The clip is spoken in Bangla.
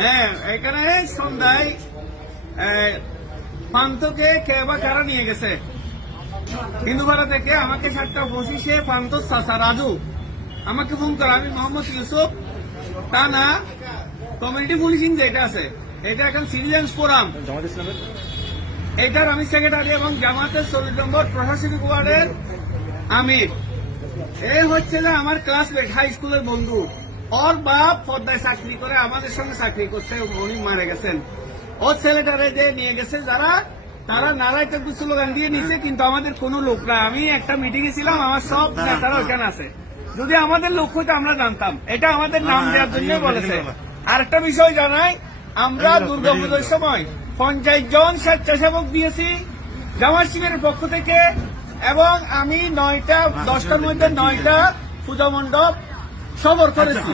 হ্যাঁ, এখানে সন্ধ্যায় পান্থকে কে বা কারা নিয়ে গেছে হিন্দুপাড়া থেকে। আমাকে 7:25 পান্থর চাচা রাজু আমাকে ফোন করে, আমি মোহাম্মদ ইউসুফ টানা কমিউনিটি পুলিশিং যেটা আছে, এটা এখন সিটিজেন্স ফোরাম, এটার আমি সেক্রেটারি এবং জামাতের 40 নম্বর প্রশাসনিক ওয়ার্ডের আমির। এই হচ্ছে যে আমার ক্লাসমেট, হাই স্কুলের বন্ধু। ওর বাপ পদ্মায় চাকরি করে, আমাদের সঙ্গে চাকরি করছে, উনি মারা গেছেন। ওর ছেলেটারে যে নিয়ে গেছে যারা, তারা নারায়ণ স্লোগান দিয়ে নিচ্ছে, কিন্তু আমাদের কোনো লোক না। আমি একটা মিটিং এ ছিলাম, আমার সব নেতারা ওখানে আছে। যদি আমাদের লোক হইতো আমরা জানতাম। এটা আমাদের নাম দেওয়ার জন্য বলেছে। আরেকটা বিষয় জানাই, আমরা দুর্গাপুজোর সময় 50 জন স্বেচ্ছাসেবক দিয়েছি জামাত শিবিরের পক্ষ থেকে, এবং আমি 10টার মধ্যে 9টা পূজা মণ্ডপ সবর করেছি।